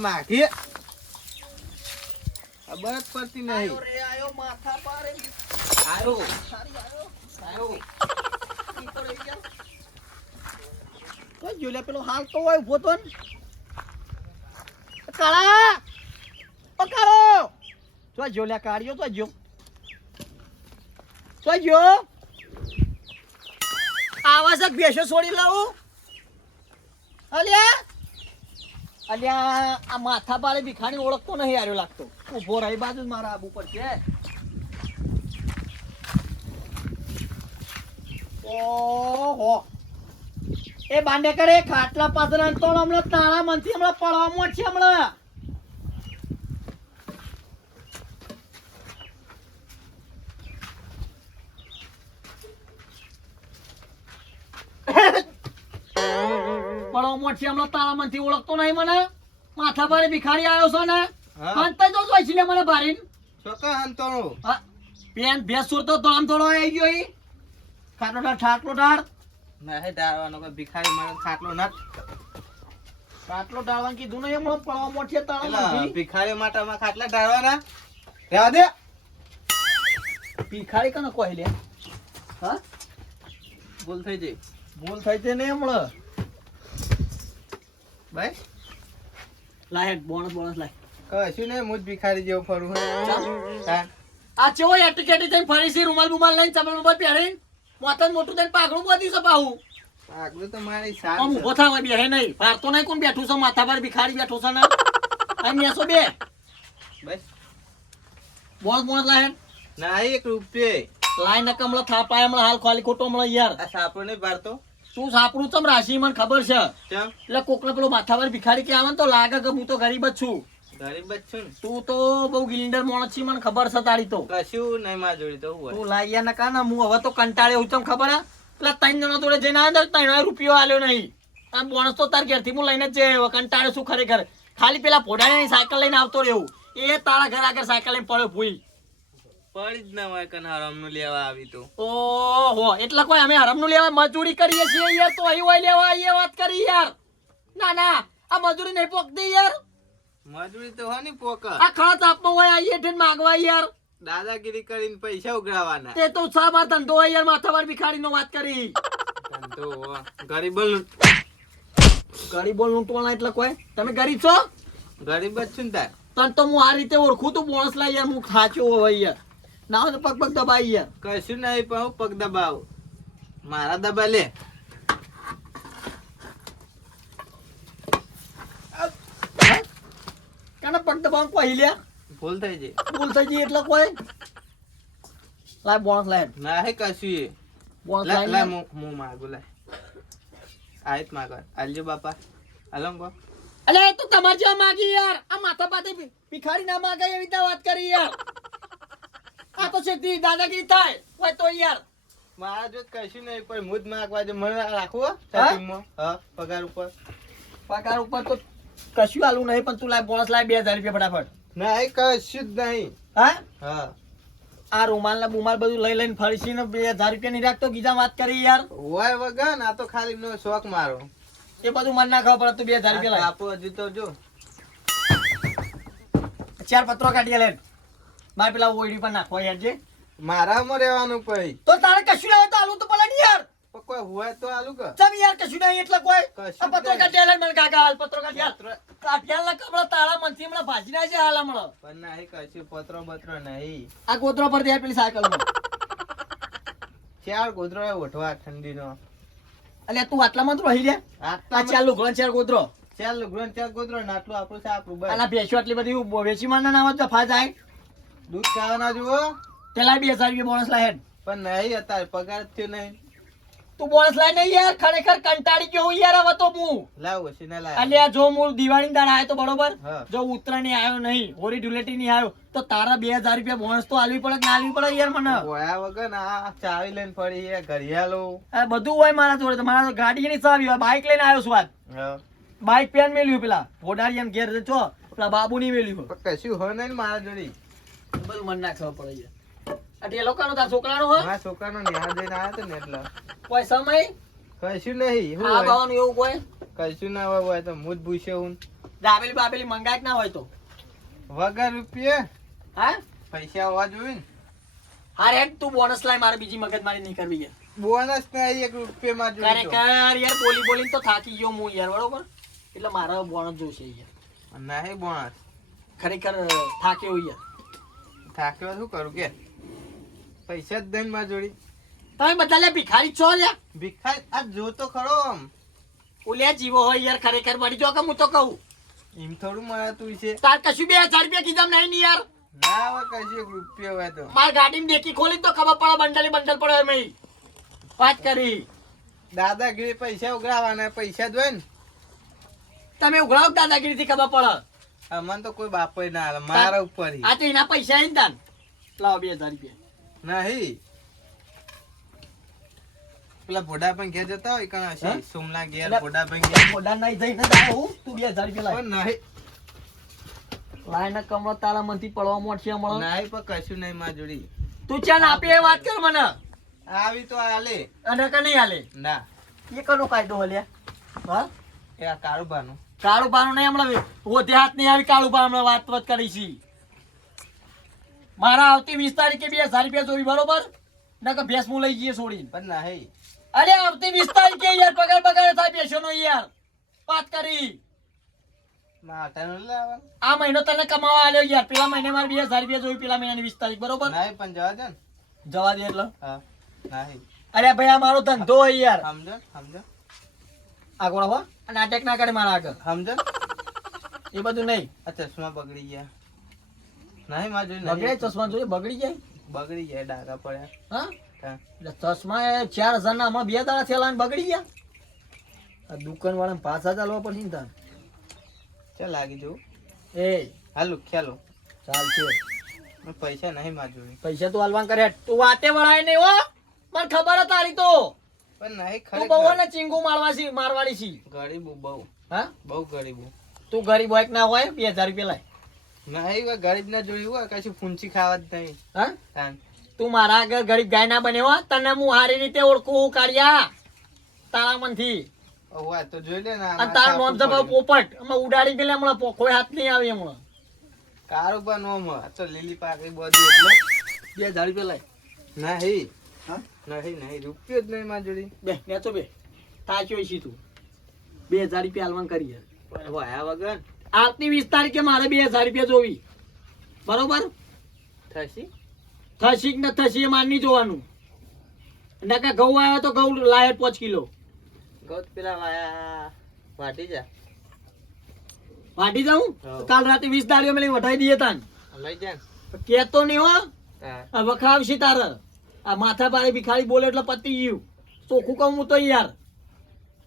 માખી ખબર જ પડતી નહીં. આયો રે આયો માથા પારે આયો સારી આયો આયો ઈ પડે ગયા તો જોલે પેલો હાલ તો હોય ઉભો તો ને કાળા ઓ કાળો તો જોલે કાઢ્યો તો જો આવાજ બેસો છોડી લાવું અલ્યા આ માથા પાડે ભિખારી ઓળખતો નહીં આર્યો લાગતો ઉભો રહી બાજુ જ મારા આબુ પર છે ઓહો એ બાંડે કરે ખાટલા પાછળ અંતો હમણાં તાળા મનથી હમણાં પડવામાં છે હમણાં પડવામાં છે હમણાં તાળા મનથી ઓળખતો નહીં મને માથા ભારે ભિખારી આવ્યો છો ને હંતા તો જોઈ છે મને ભારીન છોકરા હંતોણો પેન ભેસ સુરતો ધોળામ ધોળો આવી ગયો ઈ ખાટલો ઢાળ ઠાકલો ઢાળ નહીં ડાળવાનો કોઈ ભિખારી મારે ખાટલો નત ખાટલો ઢાળવાનું કીધું ને એમનો પડવામાં છે તાળા મનથી ભિખારી માટે અમે ખાટલા ડાળવાના રહેવા દે. ભિખારી કને કહી લે હા ભૂલ થઈ જઈ ભૂલ થઈ છે ને હમણાં ભાઈ લાય બોનસ લાય કશું નહીં હું જ ભિખારી જેવો ફરું હા આ ચેવો એટીકેટી થઈને ફરી છે રૂમાલ બુમાલ લઈને ચપલ બુમાલ પહેરીને મોતન મોટું થઈને પાઘડું બાંધી છે પાહું આગળ તો મારી આમ શાન ઊભો થાવ બેહે નહીં ભારતો નહીં કોણ બેઠું છે માથા પર ભિખારી બેઠો છે ને અહીં બેસો બે બસ બોનસ લાય ના એક રૂપિયે લાય ન કમળો થાપાય હમણાં હાલ ખાલી ખોટો હમણાં યાર આ સાપડો નહીં ભારતો તું સાપડું ચમ રાશિ મને ખબર છે ચમ એટલે કોકને પેલો માથા પર ભિખારી કે આવે ને તો લાગે કે હું તો ગરીબ જ છું ગરીબ જ છું ને તું તો બહુ ગિલિન્ડર માણસ છે મને ખબર છે તારી તો કશું નહીં માર જોડી તો હોય તું લાયા ના કાના હું હવે તો કંટાળ્યો હું તને ખબર હે પેલા 3 જણા જોડે જઈને આવ્યો 3 રૂપિયો આલ્યો નહીં આ બોનસ તો તાર ઘેરથી હું લઈને જ જયો કંટાળ્યો શું ખરેખર ખાલી પેલા પોડાની સાયકલ લઈને આવતો રહ્યો એ તારા ઘર આગળ સાયકલ લઈને પડ્યો ભૂઈ પડી જ ના હોય કને હરામનું લેવા આવી તો ઓહો એટલે કોઈ અમે હરામનું લેવા મજૂરી કરીએ છીએ યાર તો અહીં હોય લેવા આવીએ વાત કરી યાર ના ના આ મજૂરી નહીં પોકતી યાર મજૂરી તો હોય ને પોક આ ખર્ચ આપવો હોય આવીએ ઠેન માગવા યાર દાદાગીરી કરીને પૈસા ઉઘરાવાના તે તો સા માર ધંધો હોય યાર માથાવાર ભિખારી નો વાત કરી ધંધો ગરીબોનું ગરીબોનું ટોળા એટલે કોઈ તમે ગરીબ છો ગરીબ જ છું ને તાર તન તો હું આ રીતે ઓળખું તું બોનસ લાય યાર હું ખાચો હોય યાર ના હોય તો પગ પગ દબાઈ યાર કશું નહીં પણ હું પગ દબાવ મારા દબા લે કાના પગ દબાવ કોઈ લ્યા ભૂલ થઈ જાય ભૂલ થઈ ગઈ એટલે કોઈ લાય બોનસ લાય ના હે કશું એ બોનસ લા લાય હું માગુ લા આયત માગ આલજો બાપા હાલો કો અલે તો તમાર જેવા માગી યાર આ માથા પાતે ભિખારી ના માગે એવી રીતે વાત કરી યાર આ તો સીધી દાદાગીરી થાય કોઈ તો યાર મારા જો કશું નહીં પણ મુદ માગવા જો મને રાખવો સ્ટાર્ટિંગમાં હા પગાર ઉપર તો કશું આલું નહીં પણ તું લાય બોનસ લાય 2000 રૂપિયા ફટાફટ નહીં કશું જ નહીં હા હા આ રૂમાલ ના બુમાલ બધું લઈ લઈને ફરસી ને 2000 રૂપિયા ની રાખતો ગીજા વાત કરી યાર હોય વગર આ તો ખાલી નો શોખ મારો એ બધું મન ના ખબર પડે તું 2000 રૂપિયા લાય આપો હજુ તો જો 4 પત્રો કાઢી લે માર પેલા ઓઈડી પર નાખો યાર જે મારામાં રહેવાનું કોઈ તો તારે કશું ના હોય તો આલું તો પલટ યાર પણ કોઈ હોય તો આલુ કે ચમ યાર કશું નહીં એટલે કોઈ કશું આ પત્રો નહીં. કાઢી લે મને કાકા હાલ પત્રો કાઢી હાલ કાઢ્યા લા કપડા તાળા મનથી હમણાં ભાજી ના છે હાલ હમણાં પણ નહીં કશું પત્રો બત્રો નહીં આ ગોતરો પર દે પેલી સાયકલ માં ચાર ગોદરો ઉઠવા ઠંડીનો અલ્યા તું આટલામાં તો રહી લે આ ચાર લુગડો ને ચાર ગોતરો ચાર લુગડો ને ચાર ગોદરો ને આટલું આપણું છે આપણું બસ આના ભેંસો આટલી બધી વેચી માં ના આવે તો ફા જાય દૂધ ખાવાના જુઓ પેલા 2000 રૂપિયા બોનસ લાય પણ નહીં અત્યારે પગાર જ થયો નહીં તું બોનસ લાય નહીં યાર ખરેખર કંટાળી ગયો યાર હવે તો હું લાવ ઓછી ના લાવ અલ્યા જો હું દિવાળી દાડ આવ્યો તો બરોબર હા. જો ઉત્તરાયણ આવ્યો નહીં હોળી ધૂળેટી નહીં આવ્યો તો તારા 2000 રૂપિયા બોનસ તો આલવી પડે કે ના આલવી પડે યાર મને ગોયા વગર આ ચાવી લઈને પડી એ ઘડિયાળો આ બધું હોય મારા જોડે તો મારા ગાડીની ચાવી હોય બાઇક લઈને આવ્યો છું આજ હા બાઇક પેન મેલ્યું પેલા ભોડારિયાન ઘેર છો પેલા બાબુ ની મેલ્યું પણ કશું હોય નહીં ને મારા જોડી બધું મન ના ખબર પડે યાર આ તે લોકોનો તાર છોકરાનો હોય મારા છોકરાનો નિહાળ જઈને આવ્યો તો ને એટલે કોઈ સમય કશું નહીં શું આ હોય બાવાનું એવું કોઈ કશું ના હોય તો હું જ પૂછ્યો હું દાબેલી બાબેલી મંગાય ના હોય તો વગર રૂપિયે હા પૈસા હોવા જોઈએ ને. હા રે તું બોનસ લાય, મારે બીજી મગજમારી નહીં કરવી યાર. બોનસ નહીં, 1 રૂપિયામાં જોઈએ તો. ખરેખર યાર બોલી બોલીને તો થાકી ગયો હું યાર, બરોબર? એટલે મારે બોનસ જોશે યાર. નહીં બોનસ. ખરેખર થાક્યો યાર. થાક્યો શું કરું કે પૈસા જ દઈને માં જોડી. તમે બધા લે ભિખારી છો લ્યા. ભિખારી આ જો તો ખરો આમ. ઓલ્યા જીવો હોય યાર, ખરેખર મરી જો કે હું તો કહું. એમ થોડું મળતું છે. તાર કશું 2000 રૂપિયા કીધા નહીં ને યાર. ના હવે કશું 1 રૂપિયો હોય તો. માર ગાડીમાં દેખી ખોલી તો ખબર પડે, બંડલી બંડલ પડે એમ વાત કરી. દાદાગીરી પૈસા ઉઘરાવાના, પૈસા જોઈ ને તમે ઉઘરાવ દાદાગીરી થી ખબર પડે. અમને તો કોઈ બાપય ના હાલે મારા ઉપર. આ તો એના પૈસા હે ને તાન. લાવો 2000 રૂપિયા. નહીં પેલા ભોડા પણ ઘેર જતા હોય કણ હશે સોમલા ઘેર ભોડા પણ ઘેર મોડા નહીં જઈને જાવ હું તું 2000 રૂપિયા લાવ. નહીં લાઈન કમળો તારા મનથી પડવા મોટશે હમણાં. નહીં પણ કશું નહીં માં જોડી. તું ચાલ આપી એ વાત કર મને. આવી તો હાલે અને કે નહીં હાલે? ના એ કનો કાયદો હલ્યા? હા એ આ કાળુબાનું કાળું પાનું નહીં, હમણાં ઓધે હાથ નહીં આવી કાળું પાન હમણાં વાત કરી છે. મારા આવતી 20 તારીખે 2000 રૂપિયા જોઈ, બરોબર? નકર ભેંસ હું લઈ જઈએ છોડીને. પણ નહીં અરે આવતી 20 તારીખે યાર પગાર થાય ભેંસોનો યાર. વાત કરી માટાનું લાવવાનું. આ મહિનો તને કમાવા આલ્યો યાર. પેલા મહિને મારે 2000 રૂપિયા જોઈ, પેલા મહિનાની 20 તારીખ, બરોબર? નહીં પણ જવા દે ને. જવા દે એટલે હા નહીં અરે ભાઈ આ મારો ધંધો હોય યાર. સમજો સમજો આગળ હો નાટક ના કરે મારા આગળ. સમજો એ બધું નહીં. આ ચશ્મા બગડી ગયા. નહીં માં જોઈ બગડે ચશ્મા જોઈએ બગડી જાય. બગડી ગયા, ડાઘા પડ્યા. હા હા. એટલે ચશ્મા એ 4000 ના આમાં 2 દાડા થયેલા ને બગડી ગયા. આ દુકાન વાળા પાછા ચાલવા પડશે ને તાર. ચાલ લાગી જવું. એ હાલો ખ્યાલો ચાલશે. પૈસા નહીં માં જોઈ. પૈસા તું હાલવાન કરે. તું વાતે વળાય નહીં હો, મને ખબર હતી તારી તો. પણ નહીં તું બહુ ખરેખર ને ચીંગુ મારવાડી છી. ગરીબ બહુ. હા બહુ ગરીબ. તું ગરીબ હોય કે ના હોય 2000 રૂપિયા લાય. નહીં ગરીબ ના જોયું હોય કશું ફૂંચી ખાવા જ નહીં. હા હા. તું મારા આગળ ગરીબ ગાય ના બને હો. તને હું સારી રીતે ઓળખું કાઢ્યા તારા મનથી. ઓવા તો જોઈ લે ને અને તારું નામ છે ભાઈ પોપટ. હમણાં ઉડાડી ગયેલા હમણાં પોખોય હાથ નહીં આવે હમણાં. કારું પણ નોમ તો લીલી પાકડી બધી એટલે 2000 રૂપિયા લાય. નહીં હા નહીં રૂપિયો જ નહીં માં જોડી. બે ને તો બે તાચ્યો છી તું 2000 રૂપિયા હાલવાન કરી યાર. વાયા વગર આવતી 20 તારીખે મારે 2000 રૂપિયા જોવી, બરોબર? થશી થશી કે ન થશી એ માન નહીં જોવાનું. નકા ઘઉં આવ્યો તો ઘઉં લાય 5 કિલો ગોત પેલા વાયા વાટી જા વાટી જાઉં. હા. કાલ રાતે 20 દાડીઓ મેલી વટાઈ દઈએ તાન. લઈ જા ને. કેતો નહીં હો. હા. આ વખાવશી તારે. આ માથા પાડે ભિખારી બોલે એટલે પતી ગયું. ચોખ્ખું કહું હું તો યાર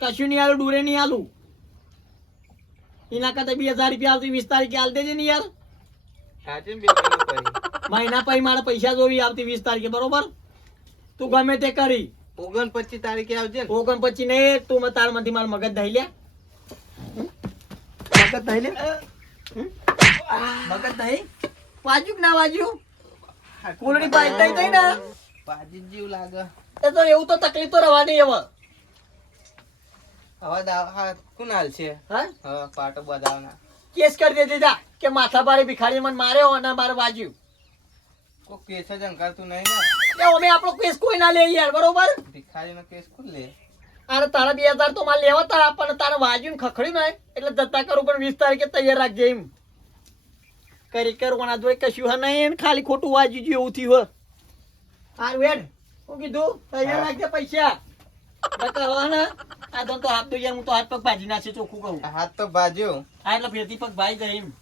કશું નહીં આલું, ડૂરે નહીં આલું. એના કરતા 2000 રૂપિયા આવતી 20 તારીખે હાલ દેજે ને યાર. સાચી ને બે કિલો પડી. મહિના પછી મારે પૈસા જોવી આવતી 20 તારીખે, બરોબર? તું ગમે તે કરી 29 તારીખે આવજે ને. 29 નહીં તું તાર માંથી મારું મગજ દઈ લે. મગજ દઈ લે. મગજ દઈ વાજ્યું કે ના વાજ્યું? કુલડી પાઈ દઈ દઈ ને પાજી જીવ લાગે. એ તો એવું તો તકલીફ તો રહેવાની હવે. હવે હા કોણ હાલ છે? હા હવે પાટો બધાવના કેસ કરી દેજે જા કે માથા પાડે ભિખારી મને માર્યો અને મારે વાજ્યું. કોઈ કેસ જ અંકારતું નહીં ને. એ અમે આપણો કેસ કોઈ ના લે યાર, બરોબર? ભિખારીનો કેસ કોણ લે? અરે તારા 2000 તો મારે લેવા તા, પણ તારે વાજ્યું ને ખખડ્યું ને એટલે જતા કરું. પણ 20 તારીખે તૈયાર રાખજે એમ કરી કરવાના જોઈ કશું હા નહીં. ખાલી ખોટું વાજ્યું ગયું એવું થયું. હારું હેડ હું કીધું તૈયાર રાખજે પૈસા. આ તો હાથ તો યાર હું તો હાથ પગ ભાજી નાખી ચોખ્ખું કહું. હાથ તો ભાજ્યો. હા એટલે ફેરથી પગ ભાઈ જાય એમ.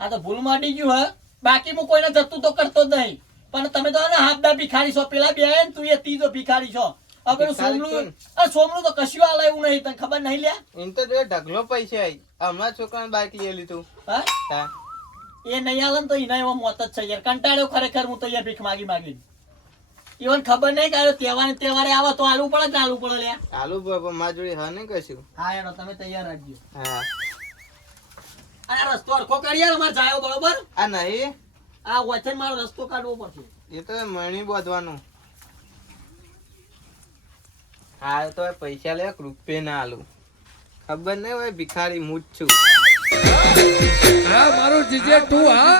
આ તો ભૂલ માંડી ગયું. હા બાકી હું કોઈને જતું તો કરતો જ નહીં. પણ તમે તો હાથદા ભિખારી છો. પેલા બે ને તું એ ત્રીજો ભિખારી છો. હવે સોમલું સોમલું તો કશું આલે એવું નહીં. તને ખબર નહીં લ્યા. એમ તો જો ઢગલો પૈસા આવી. હમણાં છોકરાને બાઈક લઈ લીધું. હા હા એ નહીં આલે ને તો એના એવા મોત જ છે યાર. કંટાળ્યો ખરેખર હું તો યાર ભીખ માગી ઈવન ખબર નહીં કે તહેવારે આવે તો આલવું પડે કે આલવું પડે લ્યા. ચાલુ માં જોડે હા નહીં કશું. હા એનો તમે તૈયાર રાખજો. હા આ રસ્તો અરખો કરી યાર અમારે જાયો, બરોબર? આ નહીં આ વચન મારો રસ્તો કાઢવો પડશે. એ તો મણી બાંધવાનું. હા તો પૈસા લે રૂપિયા ના આલું. ખબર નહીં હોય ભિખારી હું જ છું. હા મારું જીજે તું હા